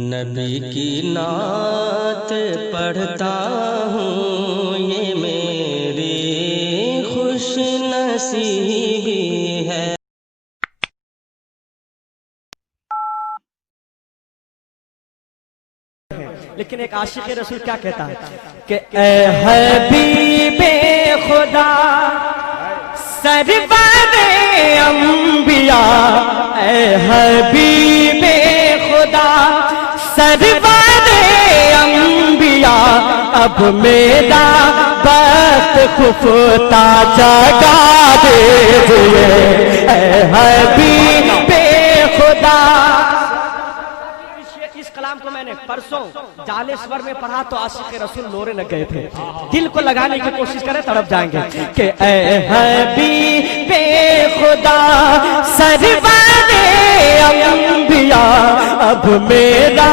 نبی کی نعت پڑھتا ہوں، یہ میری خوش نصیبی ہے۔ لیکن ایک عاشق رسول کیا کہتا ہے کہ اے حبیب خدا سرور انبیاء، اے حبیب خدا سرور انبیاء، اب میرا بخت خفتہ جگا دیجئے، اے حبیب خدا۔ اس کلام کو میں نے پرسوں جالسور میں پڑھا تو عاشق رسول لورے لگ گئے تھے۔ دل کو لگانے کی کوشش کریں تڑپ جائیں گے کہ اے حبیب خدا سرور انبیاء، اب میرا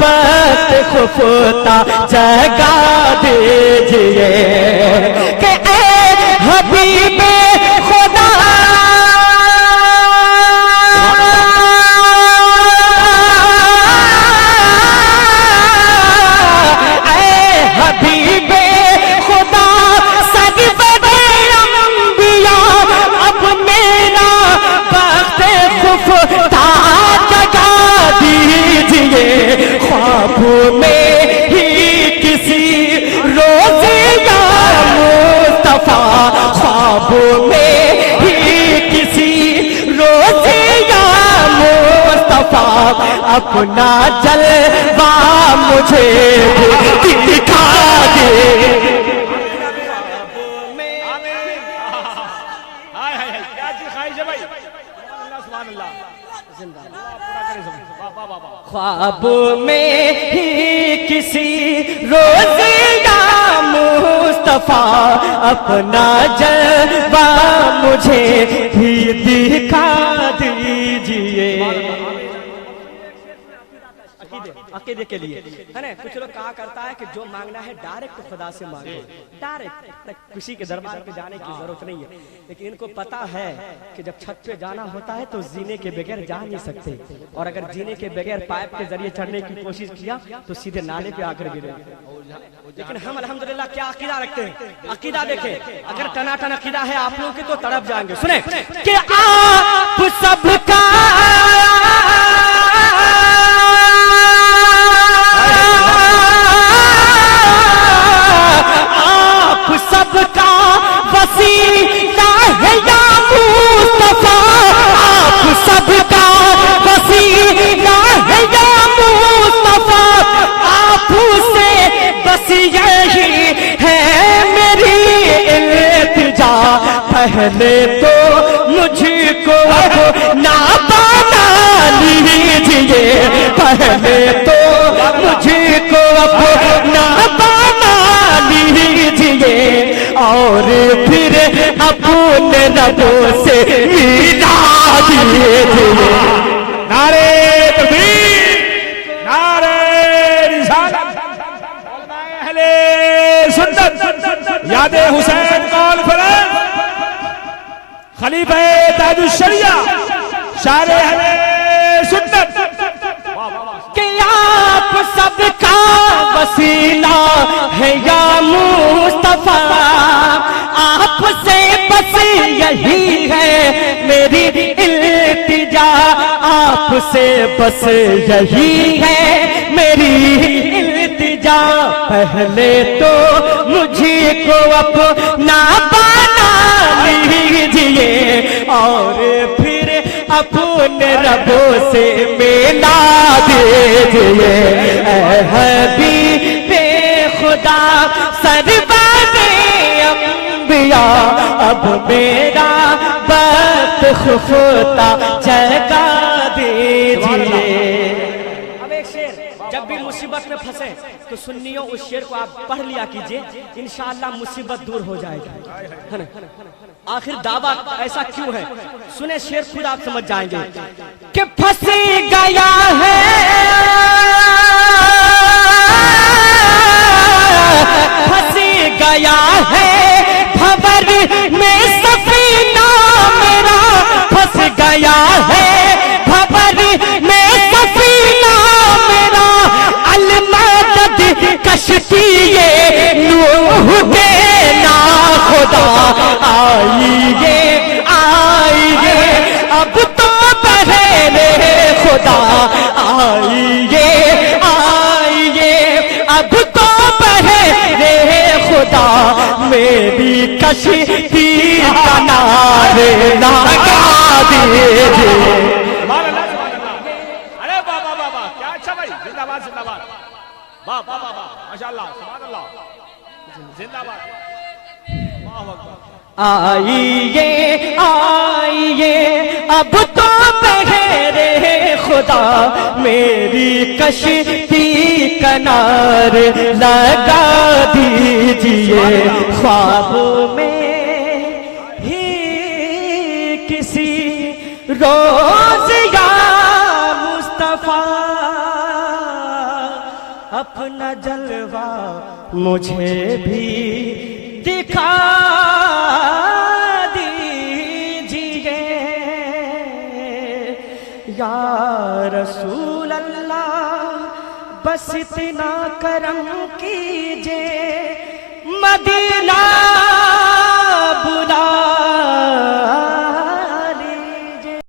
بخت خفتہ جگا دیجئے کہ اے حبیب خدا اپنا جلوہ مجھے دکھا دے۔ خواب میں ہی کسی روز یا مصطفیٰ، اپنا جلوہ مجھے بھی دکھا دیجئے۔ عقیدے کے لیے ہے نا، کچھ لوگ کہا کرتا ہے کہ جو مانگنا ہے ڈائریکٹ خدا سے مانگو، ڈائریکٹ، کسی کے دربار پہ جانے کی ضرورت نہیں ہے۔ لیکن ان کو پتا ہے کہ جب چھت پہ جانا ہوتا ہے تو زینے کے بغیر جا نہیں سکتے، اور اگر زینے کے بغیر پائپ کے ذریعے چڑھنے کی کوشش کیا تو سیدھے نالے پہ آ کر گرے۔ لیکن ہم الحمدللہ کیا عقیدہ رکھتے ہیں؟ عقیدہ دیکھیں، اگر ٹناٹن عقیدہ ہے آپ لوگوں کی تو تڑپ جائیں گے۔ سنیں کہ آپ سب کا سب کا وسیلہ ہے یا مصطفیٰ، آپ سب کا وسیلہ ہے یا مصطفیٰ، آپ سے بس یہی ہے میری التجا، پہلے تو مجھ کو اپنا بنا لیجئے، پہلے تو مجھ کو اپنا بنا لیجئے، اور پھر اپنے ربوں سے ملا دیجئے۔ نعرہ تکبیر، نعرہ رسالت، علماء اہل سنت، یاد حسین کانفرنس، خلیفہ تاج الشریعہ، شارع اہل سنت، کہ آپ سب کا وسیلہ ہے یا مصطفیٰ، آپ سے بس یہی ہے میری التجا، آپ سے بس یہی ہے میری التجا، پہلے تو مجھے کو اپنا بنا لیجئے، اور پھر اپنے ربوں سے ملا دیجئے، اے حبیب خدا سرور انبیاء، اب میرا بخت خفتہ جگا دیجئے۔ اب ایک شعر، جب بھی مصیبت میں پھنسے تو سنیوں اس شعر کو آپ پڑھ لیا کیجئے، انشاءاللہ مصیبت دور ہو جائے گی۔ آخر دعویٰ ایسا کیوں ہے؟ سنیں شعر خود آپ سمجھ جائیں گے کہ پھنس گیا ہے، پھنس گیا ہے بھور میں سفینہ میرا، پھنس گیا ہے بھور میں سفینہ میرا، کشتی کنارے لگا دیجیے. سبحان اللہ سبحان اللہ. ارے واہ واہ واہ واہ کیا اچھا بھائی. زندہ باد زندہ باد. واہ واہ واہ واہ ماشاء اللہ سبحان اللہ. زندہ باد. واہ اکبر. آئیے آئیے اب تو بہرے خدا میری کشتی کنار لگا دیجیے. خواب میں ہی کسی روز یا مصطفیٰ اپنا جلوہ مجھے بھی دکھا دیجیے. یا رسول اللہ بس اتنا کرم کیجیے. مدینہ